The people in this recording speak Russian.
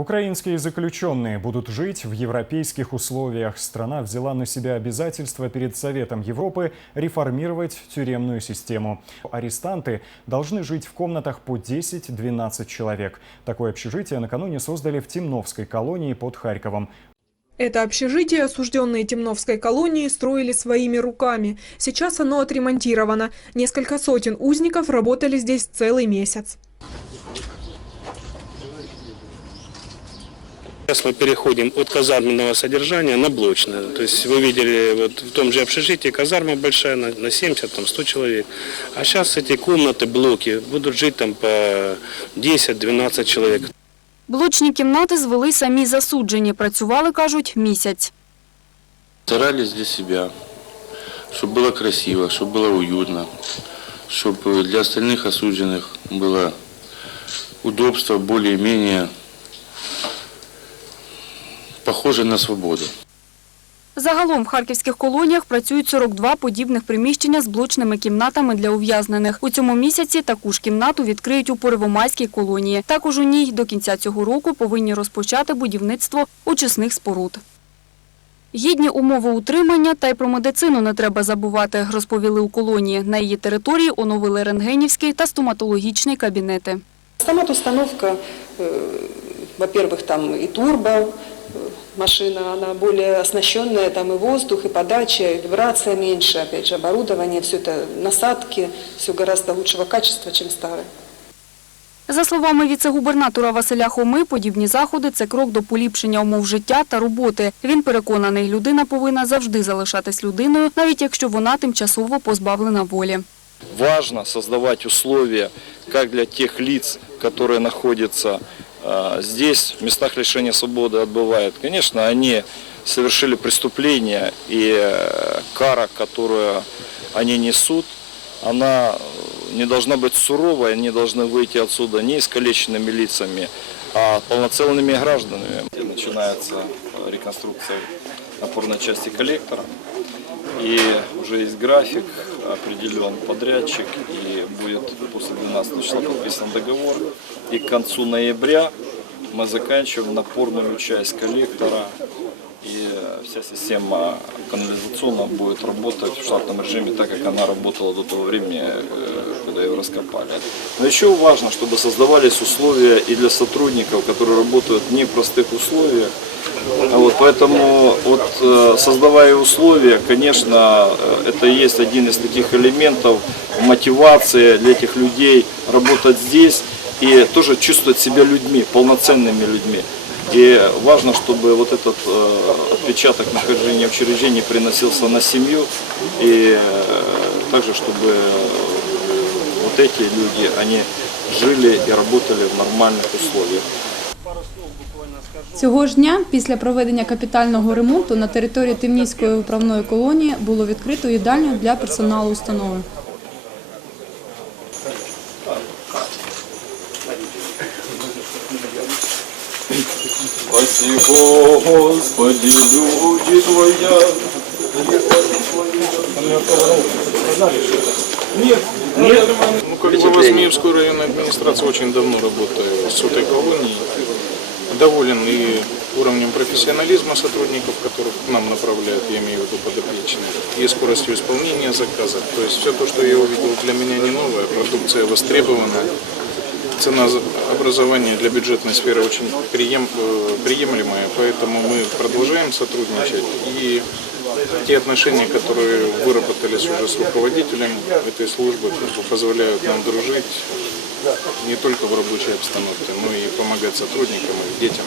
Украинские заключенные будут жить в европейских условиях. Страна взяла на себя обязательство перед Советом Европы реформировать тюремную систему. Арестанты должны жить в комнатах по 10-12 человек. Такое общежитие накануне создали в Темновской колонии под Харьковом. Это общежитие осужденные Темновской колонии строили своими руками. Сейчас оно отремонтировано. Несколько сотен узников работали здесь целый месяц. Сейчас мы переходим от казарменного содержания на блочное. То есть вы видели вот в том же общежитии казарма большая на на 70, там 100 человек. А сейчас эти комнаты, блоки будут жить там по 10-12 человек. Блочні кімнати звели самі засуджені. Працювали, кажуть, місяць. Старались для себя, чтобы было красиво, чтобы было уютно, чтобы для остальных осужденных было удобство более-менее похоже на свободу. Загалом в харківських колоніях працюють 42 подібних приміщення з блочними кімнатами для ув'язнених. У цьому місяці таку ж кімнату відкриють у Поривомайській колонії. Також у ній до кінця цього року повинні розпочати будівництво очисних споруд. Гідні умови утримання та й про медицину не треба забувати, розповіли у колонії. На її території оновили рентгенівський та стоматологічний кабінети. Стомат-установка, э, во-первых, там и турбо, э, машина, она более оснащенная, там и воздух, и подача, и вибрация меньше, опять же, оборудование, все это насадки, все гораздо лучшего качества, чем старое. За словами віце-губернатора Василя Хоми, подібні заходи – це крок до поліпшення умов життя та роботи. Він переконаний, людина повинна завжди залишатись людиною, навіть якщо вона тимчасово позбавлена волі. важно создавать условия как для тех лиц, которые находятся э, здесь, в местах лишения свободы отбывают. Конечно, они совершили преступление, и э, кара, которую они несут, она не должна быть суровой, они должны выйти отсюда не искалеченными лицами, а полноценными гражданами. Начинается э, реконструкция опорной части коллектора. И уже есть график, определен подрядчик, и будет после 12 числа подписан договор. И к концу ноября мы заканчиваем напорную часть коллектора, и вся система канализационная будет работать в штатном режиме, так как она работала до того времени, э, когда ее раскопали. Но еще важно, чтобы создавались условия и для сотрудников, которые работают в непростых условиях, а Вот, поэтому вот, э, создавая условия, конечно, э, это и есть один из таких элементов мотивации для этих людей работать здесь и тоже чувствовать себя людьми, полноценными людьми. И важно, чтобы вот этот э, отпечаток нахождения в учреждении приносился на семью и э, также, чтобы вот эти люди, они жили и работали в нормальных условиях. Цього ж дня, після проведення капітального ремонту на території Тимнівської управної колонії було відкрито їдальню для персоналу установи. Спасибо, Господи, люди Твоя. Ну, как бы Возмеевскую районную администрацию очень давно работаю с этой колонией. Доволен и уровнем профессионализма сотрудников, которых к нам направляют, я имею в виду подопечных, и скоростью исполнения заказов. То есть все то, что я увидел, для меня не новое, продукция востребована. Цена образования для бюджетной сферы очень прием- э, приемлемая, поэтому мы продолжаем сотрудничать. И те отношения, которые выработались уже с руководителем этой службы, позволяют нам дружить не только в рабочей обстановке, но и помогать сотрудникам и детям.